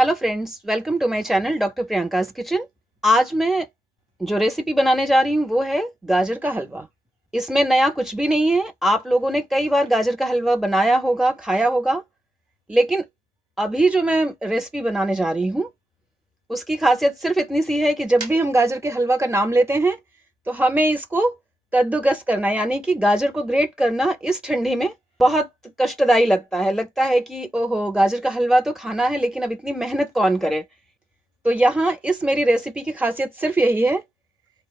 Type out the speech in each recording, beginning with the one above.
Hello friends, welcome to my channel doctor Priyanka's kitchen. आज मैं जो रेसिपी बनाने जा रही हूँ वो है गाजर का हलवा। इसमें नया कुछ भी नहीं है। आप लोगों ने कई बार गाजर का हलवा बनाया होगा, खाया होगा, लेकिन अभी जो मैं रेसिपी बनाने जा रही हूँ उसकी खासियत सिर्फ इतनी सी है कि जब भी हम गाजर के हलवा का नाम लेते हैं तो हमें इसको कद्दूकस करना, यानी कि गाजर को ग्रेट करना इस ठंडी में बहुत कष्टदायी लगता है कि ओहो, गाजर का हलवा तो खाना है लेकिन अब इतनी मेहनत कौन करे। तो यहाँ इस मेरी रेसिपी की खासियत सिर्फ यही है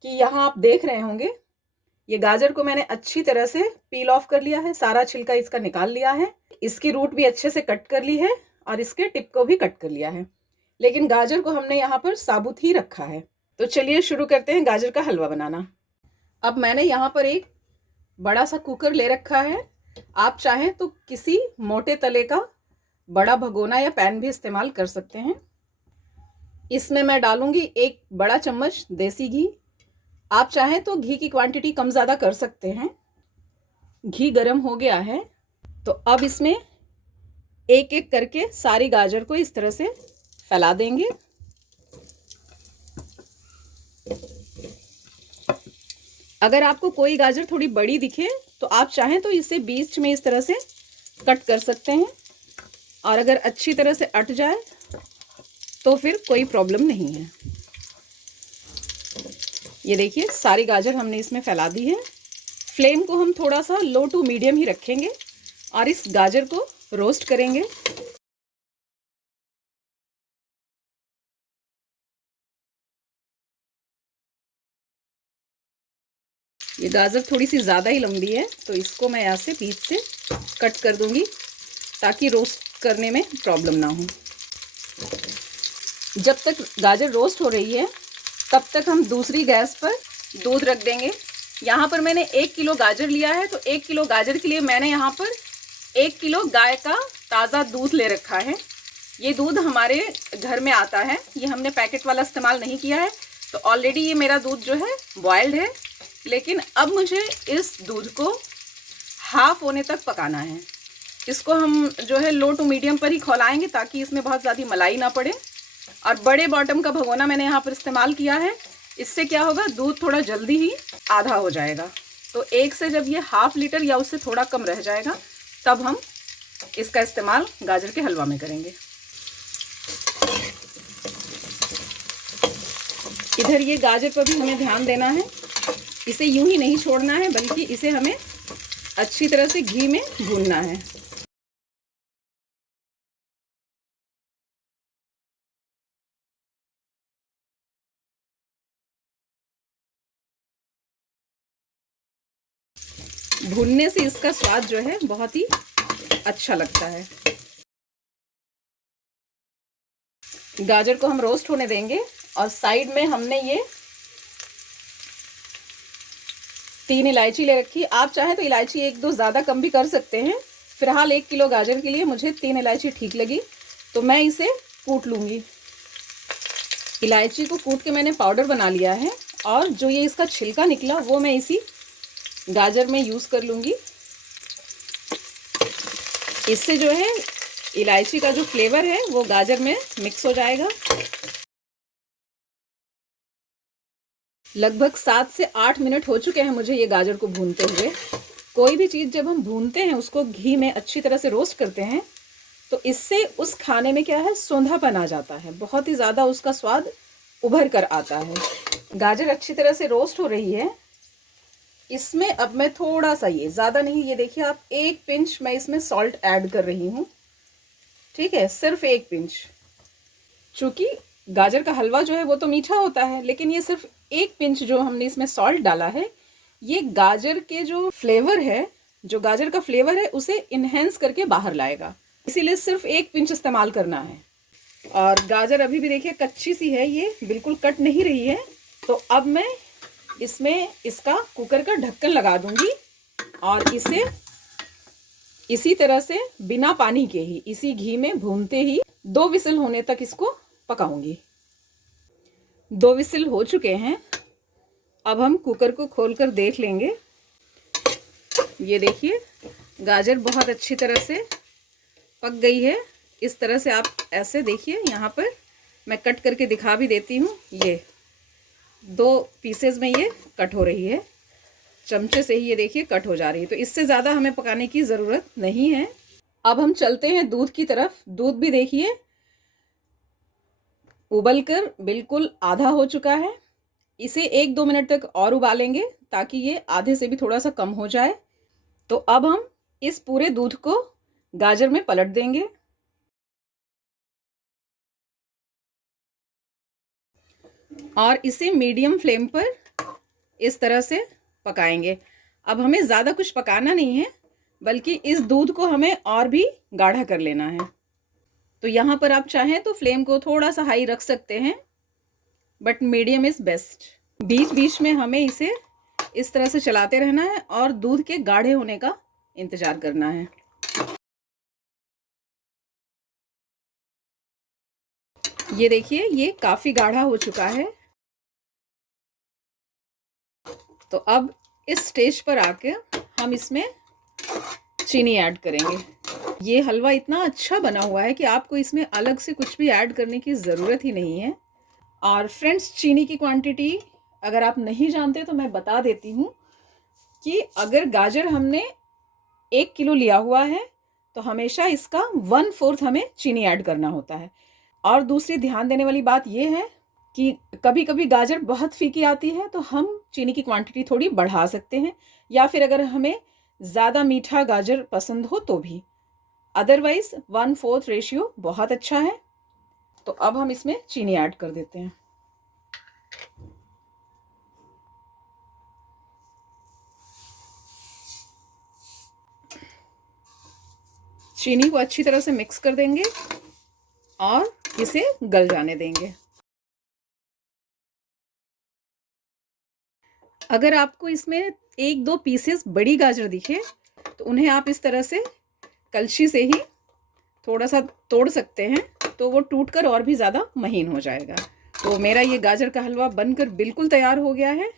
कि यहाँ आप देख रहे होंगे, ये गाजर को मैंने अच्छी तरह से पील ऑफ कर लिया है, सारा छिलका इसका निकाल लिया है, इसकी रूट भी अच्छे से कट कर ली है और इसके टिप को भी कट कर लिया है, लेकिन गाजर को हमने यहाँ पर साबुत ही रखा है। तो चलिए शुरू करते हैं गाजर का हलवा बनाना। अब मैंने यहाँ पर एक बड़ा सा कुकर ले रखा है। आप चाहें तो किसी मोटे तले का बड़ा भगोना या पैन भी इस्तेमाल कर सकते हैं। इसमें मैं डालूंगी एक बड़ा चम्मच देसी घी। आप चाहें तो घी की क्वांटिटी कम ज़्यादा कर सकते हैं। घी गरम हो गया है तो अब इसमें एक एक करके सारी गाजर को इस तरह से फैला देंगे। अगर आपको कोई गाजर थोड़ी बड़ी दिखे तो आप चाहें तो इसे बीच में इस तरह से कट कर सकते हैं, और अगर अच्छी तरह से अट जाए तो फिर कोई प्रॉब्लम नहीं है। ये देखिए, सारी गाजर हमने इसमें फैला दी है। फ्लेम को हम थोड़ा सा लो टू मीडियम ही रखेंगे और इस गाजर को रोस्ट करेंगे। ये गाजर थोड़ी सी ज़्यादा ही लंबी है तो इसको मैं यहाँ से बीच से कट कर दूंगी ताकि रोस्ट करने में प्रॉब्लम ना हो। जब तक गाजर रोस्ट हो रही है तब तक हम दूसरी गैस पर दूध रख देंगे। यहाँ पर मैंने 1 किलो गाजर लिया है, तो 1 किलो गाजर के लिए मैंने यहाँ पर 1 किलो गाय का ताज़ा दूध ले रखा है। ये दूध हमारे घर में आता है, ये हमने पैकेट वाला इस्तेमाल नहीं किया है। तो ऑलरेडी ये मेरा दूध जो है बॉयल्ड है, लेकिन अब मुझे इस दूध को हाफ होने तक पकाना है। इसको हम जो है लो टू मीडियम पर ही खौलाएंगे ताकि इसमें बहुत ज़्यादा मलाई ना पड़े। और बड़े बॉटम का भगोना मैंने यहाँ पर इस्तेमाल किया है। इससे क्या होगा, दूध थोड़ा जल्दी ही आधा हो जाएगा। तो एक से जब ये हाफ लीटर या उससे थोड़ा कम रह जाएगा तब हम इसका इस्तेमाल गाजर के हलवा में करेंगे। इधर ये गाजर पर भी हमें ध्यान देना है, इसे यूं ही नहीं छोड़ना है बल्कि इसे हमें अच्छी तरह से घी में भूनना है। भूनने से इसका स्वाद जो है बहुत ही अच्छा लगता है। गाजर को हम रोस्ट होने देंगे और साइड में हमने ये 3 इलायची ले रखी। आप चाहें तो इलायची 1-2 ज़्यादा कम भी कर सकते हैं। फिलहाल 1 किलो गाजर के लिए मुझे 3 इलायची ठीक लगी, तो मैं इसे कूट लूँगी। इलायची को कूट के मैंने पाउडर बना लिया है, और जो ये इसका छिलका निकला वो मैं इसी गाजर में यूज़ कर लूँगी। इससे जो है इलायची का जो फ्लेवर है वो गाजर में मिक्स हो जाएगा। लगभग 7 से 8 मिनट हो चुके हैं मुझे ये गाजर को भूनते हुए। कोई भी चीज़ जब हम भूनते हैं, उसको घी में अच्छी तरह से रोस्ट करते हैं, तो इससे उस खाने में क्या है, सोंधापन आ जाता है, बहुत ही ज़्यादा उसका स्वाद उभर कर आता है। गाजर अच्छी तरह से रोस्ट हो रही है। इसमें अब मैं थोड़ा सा, ये ज़्यादा नहीं, ये देखिए आप, 1 पिंच मैं इसमें सॉल्ट ऐड कर रही हूँ। ठीक है, सिर्फ 1 पिंच। चूँकि गाजर का हलवा जो है वो तो मीठा होता है, लेकिन ये सिर्फ 1 पिंच जो हमने इसमें सॉल्ट डाला है, ये गाजर के जो फ्लेवर है, जो गाजर का फ्लेवर है उसे इन्हेंस करके बाहर लाएगा। इसीलिए सिर्फ 1 पिंच इस्तेमाल करना है। और गाजर अभी भी देखिए कच्ची सी है, ये बिल्कुल कट नहीं रही है। तो अब मैं इसमें इसका कुकर का ढक्कन लगा दूंगी और इसे इसी तरह से बिना पानी के ही इसी घी में भूनते ही 2 विसिल होने तक इसको पकाऊंगी। 2 विसिल हो चुके हैं। अब हम कुकर को खोलकर देख लेंगे। ये देखिए गाजर बहुत अच्छी तरह से पक गई है। इस तरह से आप ऐसे देखिए, यहाँ पर मैं कट करके दिखा भी देती हूँ। ये 2 पीसेस में ये कट हो रही है, चमचे से ही ये देखिए कट हो जा रही है। तो इससे ज़्यादा हमें पकाने की ज़रूरत नहीं है। अब हम चलते हैं दूध की तरफ। दूध भी देखिए उबलकर बिल्कुल आधा हो चुका है। इसे 1-2 मिनट तक और उबालेंगे ताकि ये आधे से भी थोड़ा सा कम हो जाए। तो अब हम इस पूरे दूध को गाजर में पलट देंगे और इसे मीडियम फ्लेम पर इस तरह से पकाएंगे। अब हमें ज़्यादा कुछ पकाना नहीं है, बल्कि इस दूध को हमें और भी गाढ़ा कर लेना है। तो यहाँ पर आप चाहें तो फ्लेम को थोड़ा सा हाई रख सकते हैं, बट मीडियम इज़ बेस्ट। बीच बीच में हमें इसे इस तरह से चलाते रहना है और दूध के गाढ़े होने का इंतज़ार करना है। ये देखिए ये काफ़ी गाढ़ा हो चुका है। तो अब इस स्टेज पर आके हम इसमें चीनी ऐड करेंगे। ये हलवा इतना अच्छा बना हुआ है कि आपको इसमें अलग से कुछ भी ऐड करने की ज़रूरत ही नहीं है। और फ्रेंड्स, चीनी की क्वांटिटी अगर आप नहीं जानते तो मैं बता देती हूँ कि अगर गाजर हमने 1 किलो लिया हुआ है तो हमेशा इसका 1/4 हमें चीनी ऐड करना होता है। और दूसरी ध्यान देने वाली बात यह है कि कभी कभी गाजर बहुत फीकी आती है तो हम चीनी की क्वांटिटी थोड़ी बढ़ा सकते हैं, या फिर अगर हमें ज़्यादा मीठा गाजर पसंद हो तो भी। अदरवाइज 1/4 रेशियो बहुत अच्छा है। तो अब हम इसमें चीनी ऐड कर देते हैं। चीनी को अच्छी तरह से मिक्स कर देंगे और इसे गल जाने देंगे। अगर आपको इसमें 1-2 पीसेस बड़ी गाजर दिखे तो उन्हें आप इस तरह से कलछी से ही थोड़ा सा तोड़ सकते हैं, तो वो टूटकर और भी ज़्यादा महीन हो जाएगा। तो मेरा ये गाजर का हलवा बनकर बिल्कुल तैयार हो गया है।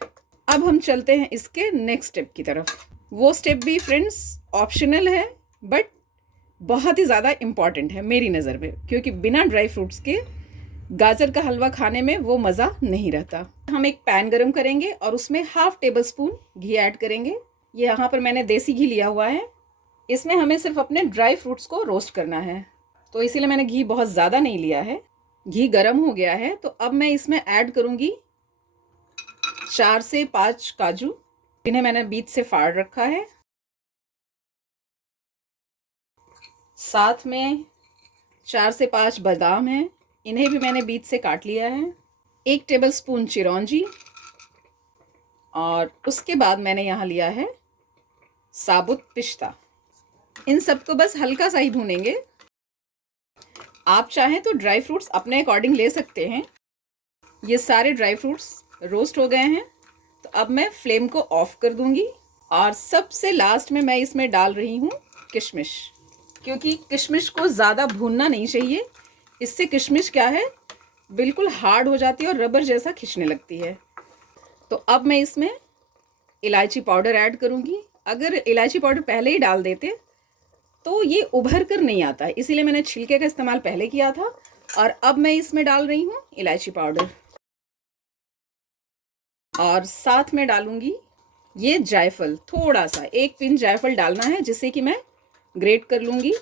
अब हम चलते हैं इसके नेक्स्ट स्टेप की तरफ। वो स्टेप भी फ्रेंड्स ऑप्शनल है, बट बहुत ही ज़्यादा इम्पॉर्टेंट है मेरी नज़र में, क्योंकि बिना ड्राई फ्रूट्स के गाजर का हलवा खाने में वो मज़ा नहीं रहता। हम एक पैन गरम करेंगे और उसमें 1/2 टेबल स्पून घी ऐड करेंगे। ये यहाँ पर मैंने देसी घी लिया हुआ है। इसमें हमें सिर्फ अपने ड्राई फ्रूट्स को रोस्ट करना है, तो इसीलिए मैंने घी बहुत ज़्यादा नहीं लिया है। घी गरम हो गया है तो अब मैं इसमें ऐड करूँगी 4 से 5 काजू, इन्हें मैंने बीच से फाड़ रखा है। साथ में 4 से 5 बादाम हैं, इन्हें भी मैंने बीच से काट लिया है। 1 टेबल स्पून चिरौंजी, और उसके बाद मैंने यहाँ लिया है साबुत पिस्ता। इन सबको बस हल्का सा ही भूनेंगे। आप चाहें तो ड्राई फ्रूट्स अपने अकॉर्डिंग ले सकते हैं। ये सारे ड्राई फ्रूट्स रोस्ट हो गए हैं, तो अब मैं फ्लेम को ऑफ कर दूंगी। और सबसे लास्ट में मैं इसमें डाल रही हूँ किशमिश, क्योंकि किशमिश को ज़्यादा भूनना नहीं चाहिए। इससे किशमिश क्या है, बिल्कुल हार्ड हो जाती है और रबर जैसा खिंचने लगती है। तो अब मैं इसमें इलायची पाउडर ऐड करूँगी। अगर इलायची पाउडर पहले ही डाल देते तो ये उभर कर नहीं आता है, इसीलिए मैंने छिलके का इस्तेमाल पहले किया था। और अब मैं इसमें डाल रही हूँ इलायची पाउडर, और साथ में डालूंगी ये जायफल। थोड़ा सा 1 पिंच जायफल डालना है, जिससे कि मैं ग्रेट कर लूँगी।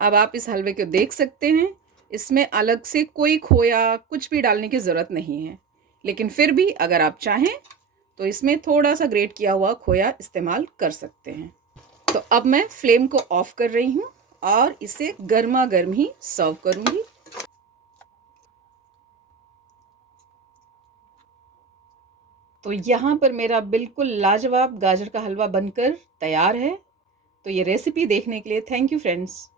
अब आप इस हलवे को देख सकते हैं, इसमें अलग से कोई खोया कुछ भी डालने की ज़रूरत नहीं है। लेकिन फिर भी अगर आप चाहें तो इसमें थोड़ा सा ग्रेट किया हुआ खोया इस्तेमाल कर सकते हैं। तो अब मैं फ्लेम को ऑफ कर रही हूँ और इसे गर्मा गर्म ही सर्व करूँगी। तो यहाँ पर मेरा बिल्कुल लाजवाब गाजर का हलवा बनकर तैयार है। तो ये रेसिपी देखने के लिए थैंक यू फ्रेंड्स।